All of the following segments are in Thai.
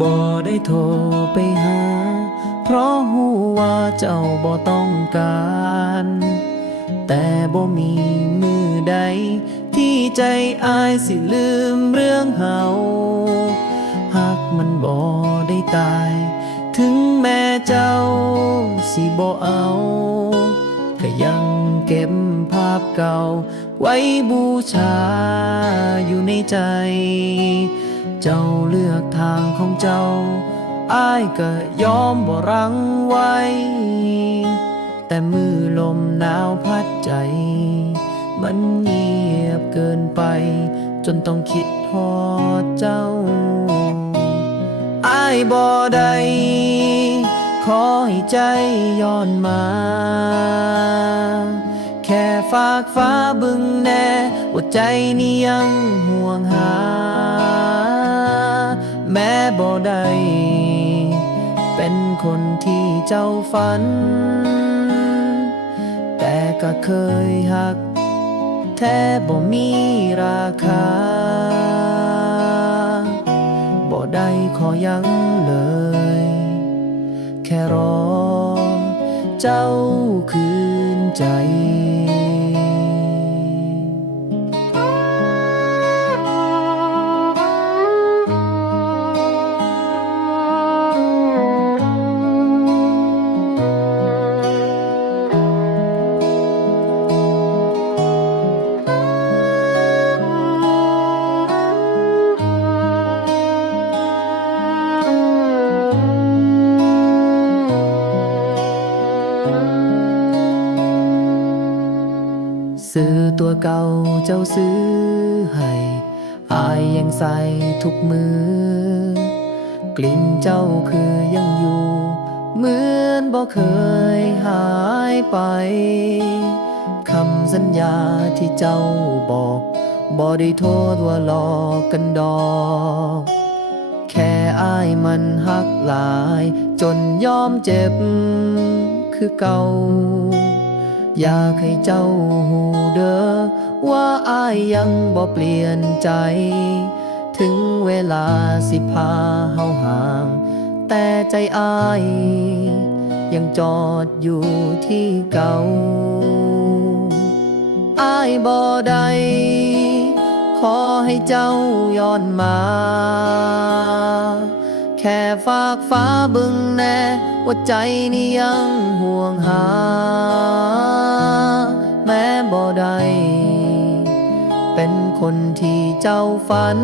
บ่ได้โทรไปหา เพราะหูว่าเจ้าบ่ต้องการ แต่บ่มีมือใด ที่ใจอายสิลืมเรื่องเฮาหากมันบ่ได้ตาย ถึงแม่เจ้าสิบ่เอาก็ยังเก็บภาพเก่า ไว้บูชาอยู่ในใจ เจ้าเลือกทางของเจ้า อ้ายก็ยอมบ่รังไว้ แต่มือลมหนาวพัดใจ มันเงียบเกินไป จนต้องคิดทอดเจ้าอายบ่ได้ขอให้ใจย้อนมา แค่ฝากฟ้าบึงแน่ว่าใจนี้ยังห่วงหา บ่ได้เป็นคนที่เจ้าฝัน แต่ก็เคยหัก แท้บ่มีราคาบ่ได้ขอยังเลย แค่รอ เจ้าคืนใจ ตัวเก่าเจ้าซื้อให้อายยังใส่ทุกมือ กลิ่นเจ้าคือยังอยู่ เหมือนบ่เคยหายไปคำสัญญาที่เจ้าบอกบ่ได้โทษว่าหลอกกันดอกแค่อายมันหักหลาย จนยอมเจ็บ คือเก่า อยากให้เจ้าหูเด้อ ว่าอายยังบ่เปลี่ยนใจ ถึงเวลาสิพาเฮาห่าง แต่ใจอายยังจอดอยู่ที่เก่าอายบ่ได้ขอให้เจ้าย้อนมา แค่ฝากฟ้าบึงแน่ว่าใจนี้ยังห่วงหา คนที่เจ้าฝัน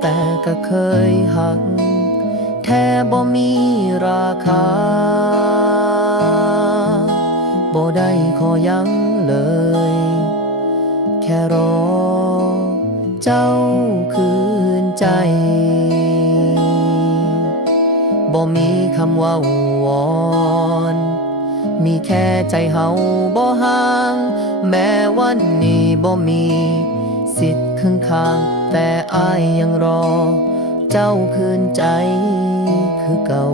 แต่ก็เคยหัก แท้บ่มีราคาบ่ได้ขอยังเลย แค่รอ เจ้าคืนใจบ่มีคำว่าวอน มีแค่ใจเฮาบ่หา ม้วันนี้บ่มี สิทธิ์ข้างข้าง แต่อายยังรอ เจ้าคืนใจคือเก่า